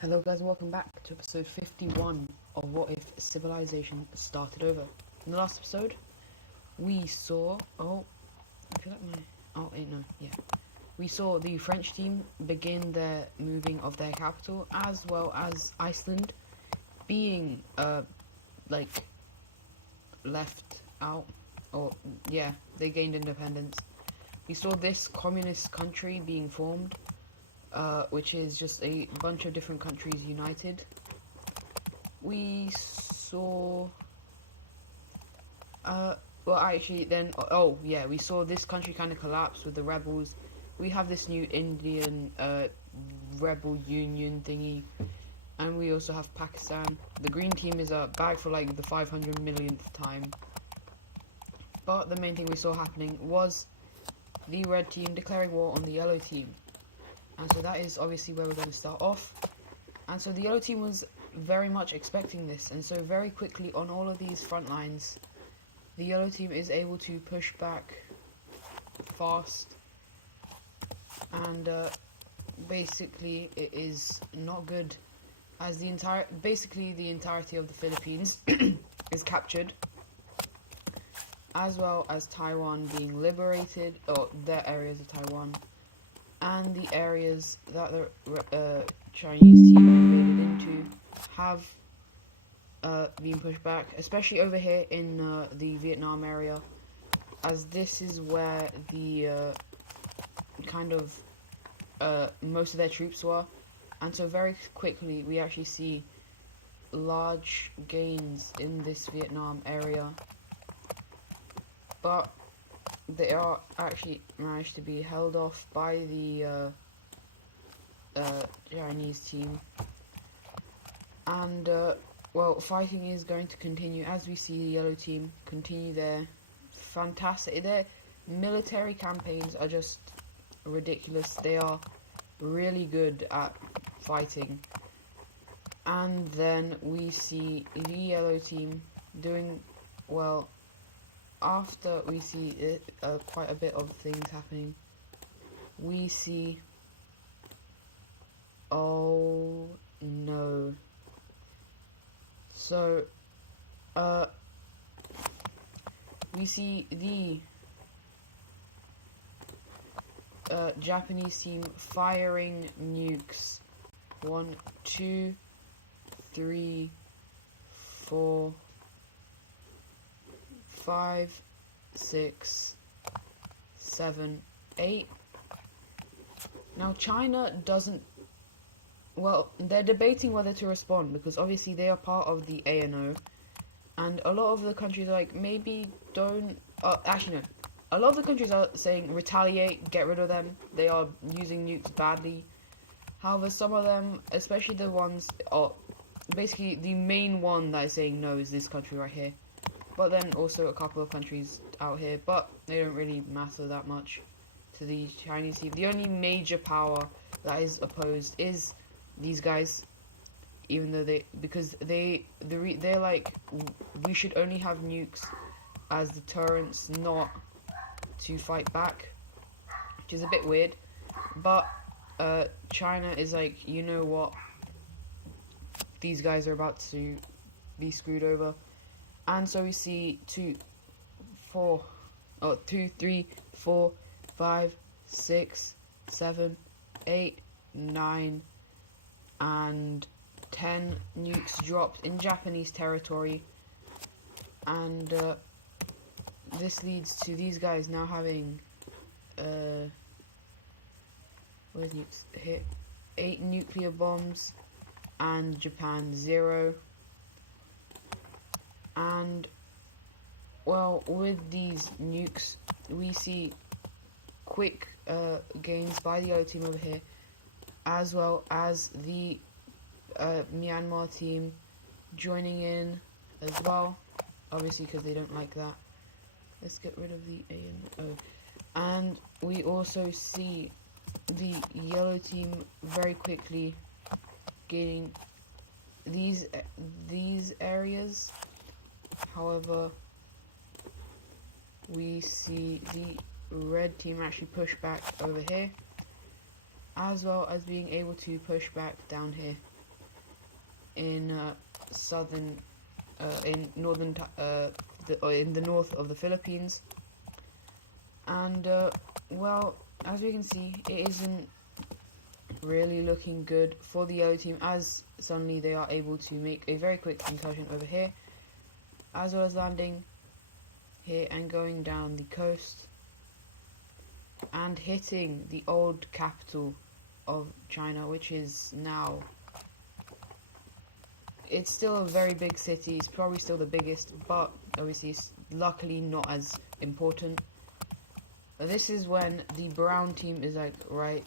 Hello guys, welcome back to episode 51 of What If Civilization Started Over. In the last episode, we saw, we saw the French team begin their moving of their capital, as well as Iceland being, left out, they gained independence. We saw this communist country being formed, which is just a bunch of different countries united. We saw, we saw this country kind of collapse with the rebels. We have this new Indian, rebel union thingy, and we also have Pakistan. The green team is back for like the 500 millionth time. But the main thing we saw happening was the red team declaring war on the yellow team. And so that is obviously where we're going to start off. And so the yellow team was very much expecting this. And so very quickly on all of these front lines, the yellow team is able to push back fast. And basically it is not good, as the entirety of the Philippines is captured, as well as Taiwan being liberated, or their areas of Taiwan, and the areas that the Chinese team invaded into have been pushed back, especially over here in the Vietnam area, as this is where the most of their troops were. And so very quickly we actually see large gains in this Vietnam area, but they are actually managed to be held off by the Chinese team. And fighting is going to continue as we see the yellow team continue their military campaigns are just ridiculous. They are really good at fighting. And then we see the yellow team doing well. After we see quite a bit of things happening, we see, oh no. So we see the Japanese team firing nukes. 1, 2, 3, 4, 5, 6, 7, 8. Now China doesn't, they're debating whether to respond, because obviously they are part of the ANO, and a lot of the countries are like, maybe don't, a lot of the countries are saying retaliate, get rid of them, they are using nukes badly. However, some of them, especially the ones, basically the main one that is saying no is this country right here. But then also a couple of countries out here, but they don't really matter that much to the Chinese team. The only major power that is opposed is these guys, even though they're like, we should only have nukes as deterrents, not to fight back, which is a bit weird. But China is like, you know what, these guys are about to be screwed over. And so we see 2, 3, 4, 5, 6, 7, 8, 9, and 10 nukes dropped in Japanese territory. And this leads to these guys now having where's nukes hit? 8 nuclear bombs, and Japan 0. And with these nukes, we see quick gains by the yellow team over here, as well as the Myanmar team joining in as well, obviously because they don't like that. Let's get rid of the A and O. And we also see the yellow team very quickly gaining these areas. However, we see the red team actually push back over here, as well as being able to push back down here. in southern, in northern, or in the north of the Philippines. And well, as we can see, it isn't really looking good for the yellow team, as suddenly they are able to make a very quick incursion over here, as well as landing here and going down the coast and hitting the old capital of China, which is now, it's still a very big city. It's probably still the biggest, but obviously it's luckily not as important. This is when the brown team is like, right,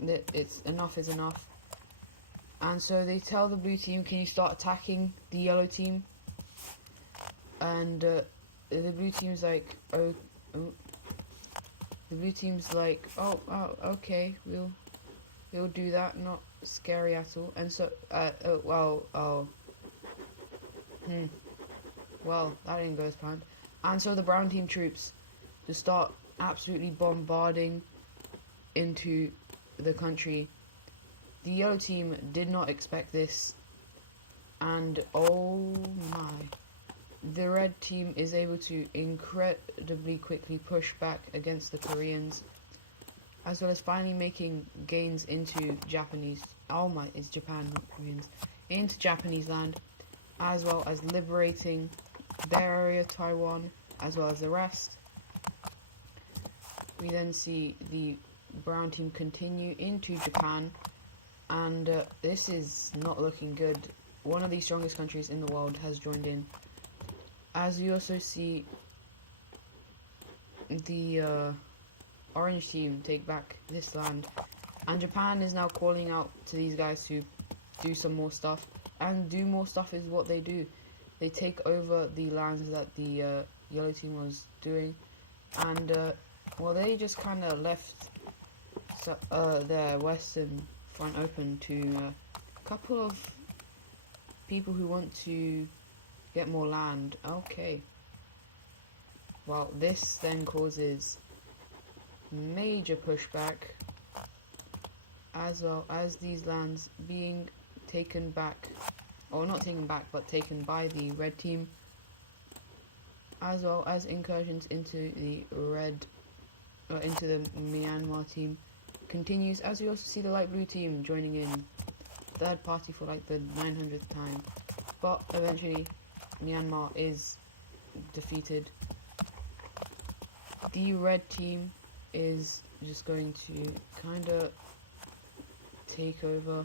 it's enough is enough, and so they tell the blue team, can you start attacking the yellow team? And the blue team's like, oh, the blue team's like, oh, okay, we'll do that, not scary at all. And so well, that didn't go as planned. And so the brown team troops to start absolutely bombarding into the country. The yellow team did not expect this, and oh my, the red team is able to incredibly quickly push back against the Koreans, as well as finally making gains into Japanese, oh my, it's Japan, not Koreans, into Japanese land, as well as liberating their area, Taiwan, as well as the rest. We then see the brown team continue into Japan, and this is not looking good. One of the strongest countries in the world has joined in, as we also see the orange team take back this land, and Japan is now calling out to these guys to do some more stuff, and do more stuff is what they do. They take over the lands that the yellow team was doing, and well, they just kind of left their western front open to a couple of people who want to get more land. Okay. Well, this then causes major pushback, as well as these lands being taken back, or not taken back, but taken by the red team, as well as incursions into the into the Myanmar team continues, as we also see the light blue team joining in, third party for like the 900th time, but eventually Myanmar is defeated. The red team is just going to kind of take over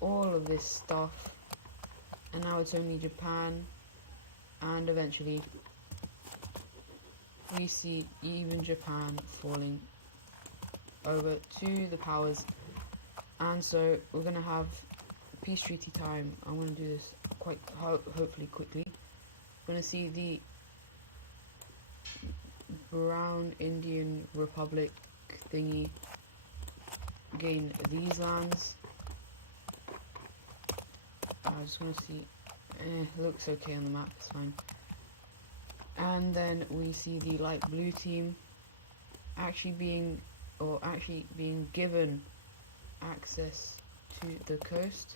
all of this stuff, and now it's only Japan, and eventually we see even Japan falling over to the powers, and so we're gonna have peace treaty time. I'm gonna do this quite hopefully quickly. We're gonna see the Brown Indian Republic thingy gain these lands. I just want to see, looks okay on the map, it's fine. And then we see the light blue team actually being given access to the coast.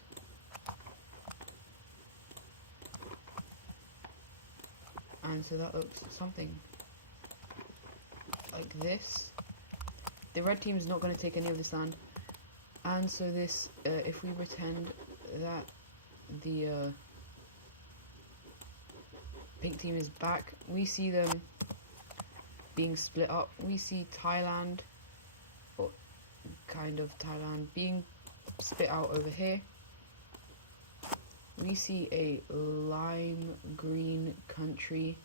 And so that looks something like this. The red team is not going to take any of this land, and so this, if we pretend that the pink team is back, we see them being split up. We see Thailand, or kind of Thailand, being split out over here. We see a lime green country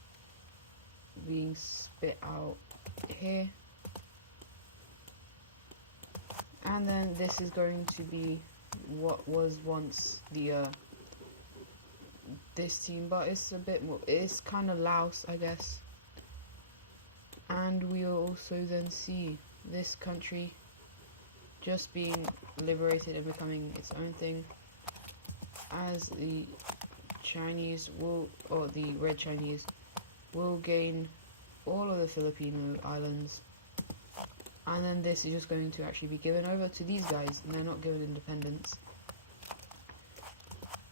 being split out here, and then this is going to be what was once the this team, but it's a bit more, it's kind of Laos, I guess. And we'll also then see this country just being liberated and becoming its own thing, as the Chinese will, or the red Chinese will gain all of the Filipino islands, and then this is just going to actually be given over to these guys, and they're not given independence.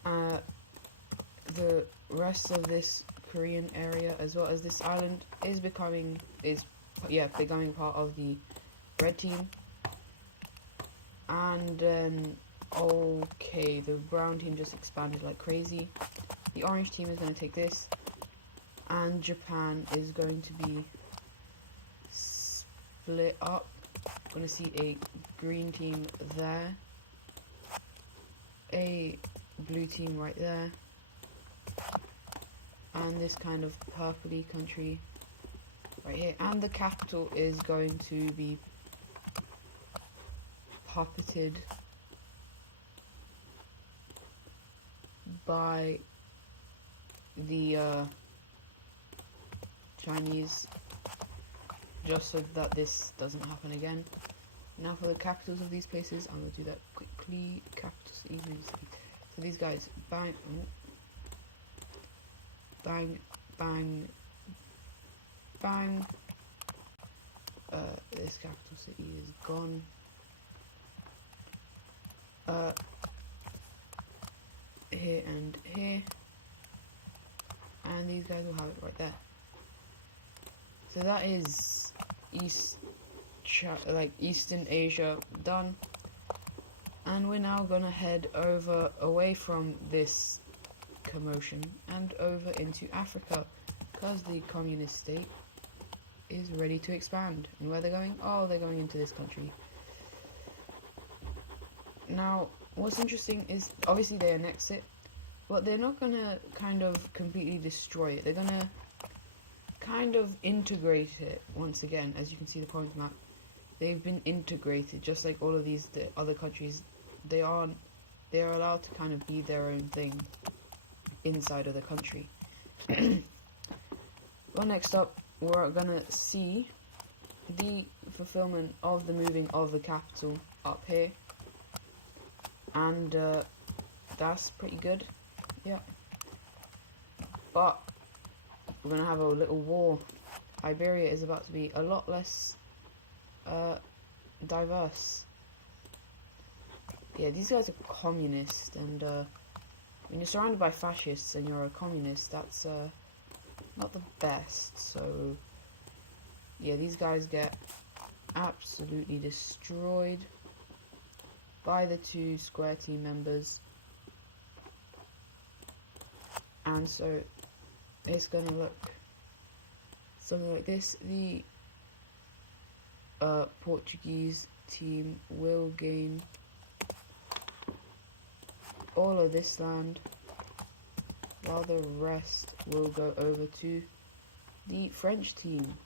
The rest of this Korean area, as well as this island, is becoming part of the red team. And then, okay, the brown team just expanded like crazy. The orange team is going to take this, and Japan is going to be split up. Going to see a green team there, a blue team right there, and this kind of purpley country right here. And the capital is going to be puppeted by the Chinese, just so that this doesn't happen again. Now for the capitals of these places, I'm going to do that quickly. Capital cities, so these guys, bang, bang, bang, bang. This capital city is gone. Here and here, and these guys will have it right there. So that is Eastern Asia done, and we're now gonna head away from this commotion and over into Africa, because the communist state is ready to expand. And where they're going? Oh, they're going into this country. Now, what's interesting is, obviously they annex it, but they're not gonna kind of completely destroy it. They're gonna kind of integrate it once again. As you can see, the province map, they've been integrated, just like all of the other countries. They are allowed to kind of be their own thing inside of the country. Well, next up, we're gonna see the fulfillment of the moving of the capital up here, and that's pretty good. Yeah, but we're gonna have a little war. Iberia is about to be a lot less diverse. Yeah, these guys are communist, and when you're surrounded by fascists and you're a communist, that's not the best. So yeah, these guys get absolutely destroyed by the two square team members, and so it's gonna look something like this. The Portuguese team will gain all of this land, while the rest will go over to the French team.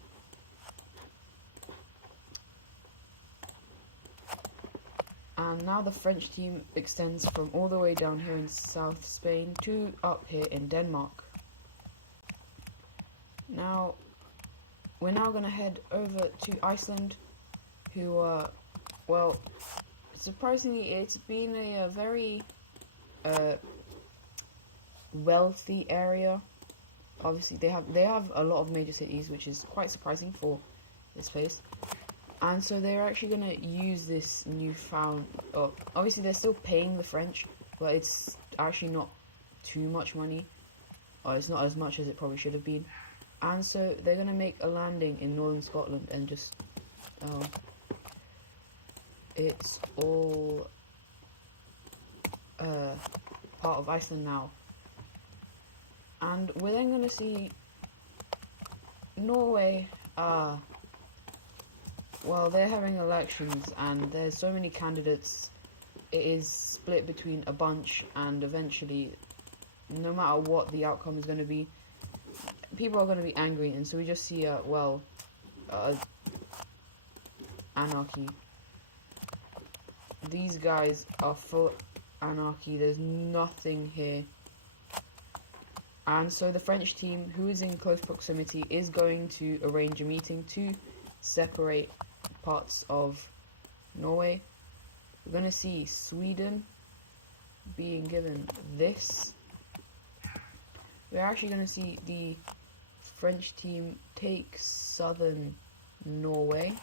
And now the French team extends from all the way down here in South Spain to up here in Denmark. Now, we're now going to head over to Iceland, who well, surprisingly, it's been a very wealthy area. Obviously, they have a lot of major cities, which is quite surprising for this place. And so they're actually going to use this newfound... Oh, obviously, they're still paying the French, but it's actually not too much money. Or it's not as much as it probably should have been. And so they're going to make a landing in northern Scotland and just... it's all part of Iceland now. And we're then going to see Norway... well, they're having elections, and there's so many candidates. It is split between a bunch, and eventually, no matter what the outcome is going to be, people are going to be angry, and so we just see anarchy. These guys are full anarchy. There's nothing here. And so the French team, who is in close proximity, is going to arrange a meeting to separate parts of Norway. We're going to see Sweden being given this. We're actually going to see the French team take southern Norway.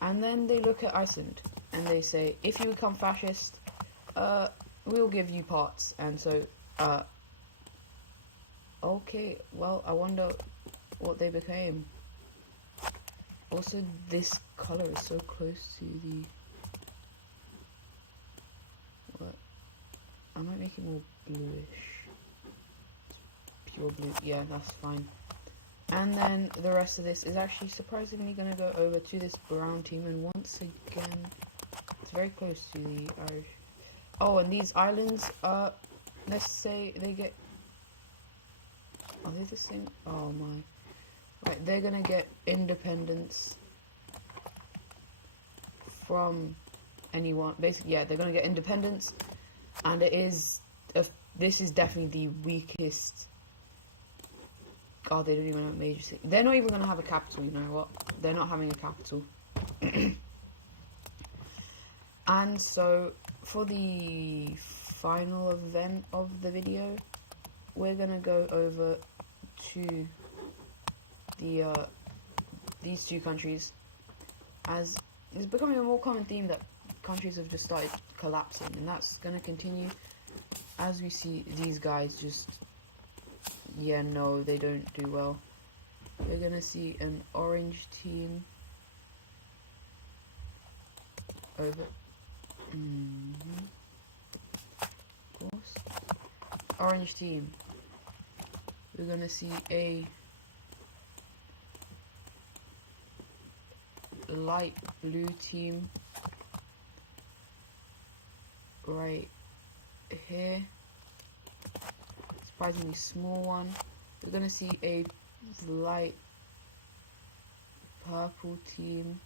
And then they look at Iceland and they say, if you become fascist, we'll give you parts. And so, okay, well, I wonder what they became. Also, this color is so close to the... What? I might make it more bluish. Pure blue. Yeah, that's fine. And then the rest of this is actually surprisingly going to go over to this brown team. And once again, it's very close to the Irish. Oh, and these islands, let's say they get... Are they the same? Oh my. Right, they're going to get independence from anyone. Basically, yeah, they're going to get independence. And it is... this is definitely the weakest... God, they don't even have a major city. They're not even going to have a capital, you know what? They're not having a capital. And so, for the final event of the video, we're going to go over to the these two countries, as it's becoming a more common theme that countries have just started collapsing, and that's going to continue as we see these guys just... Yeah, no, they don't do well. We're gonna see an orange team over. Of course. Orange team. We're gonna see a light blue team right here. Surprisingly small one. We're gonna see a light purple team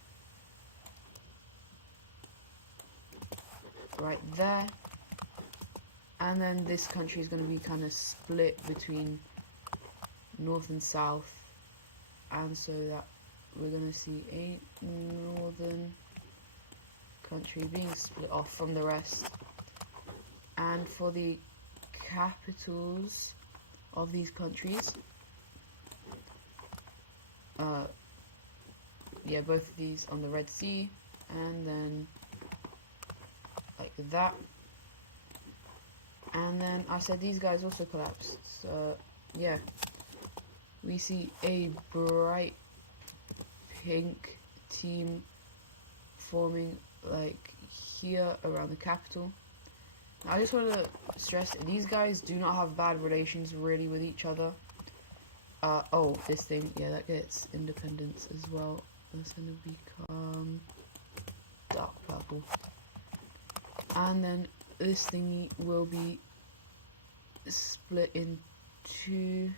right there, and then this country is gonna be kind of split between north and south, and so that we're gonna see a northern country being split off from the rest. And for the capitals of these countries, yeah, both of these on the Red Sea, and then like that. And then I said these guys also collapsed, so yeah, we see a bright pink team forming like here around the capital. I just want to stress, these guys do not have bad relations really with each other. Oh, this thing, yeah, that gets independence as well. That's going to become dark purple. And then this thingy will be split in two,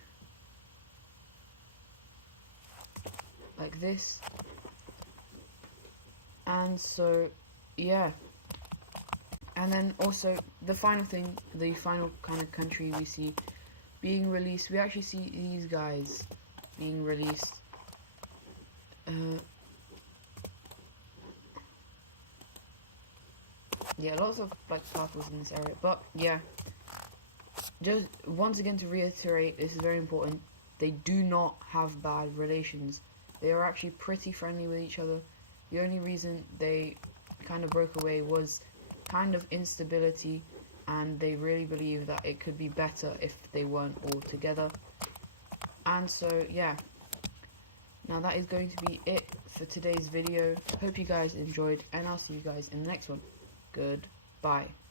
like this. And so, yeah. And then also, the final thing, the final kind of country we see being released, we actually see these guys being released. Yeah, lots of like purples in this area, but yeah. Just once again to reiterate, this is very important, they do not have bad relations. They are actually pretty friendly with each other. The only reason they kind of broke away was kind of instability, and they really believe that it could be better if they weren't all together. And so yeah, now that is going to be it for today's video. Hope you guys enjoyed, and I'll see you guys in the next one. Goodbye.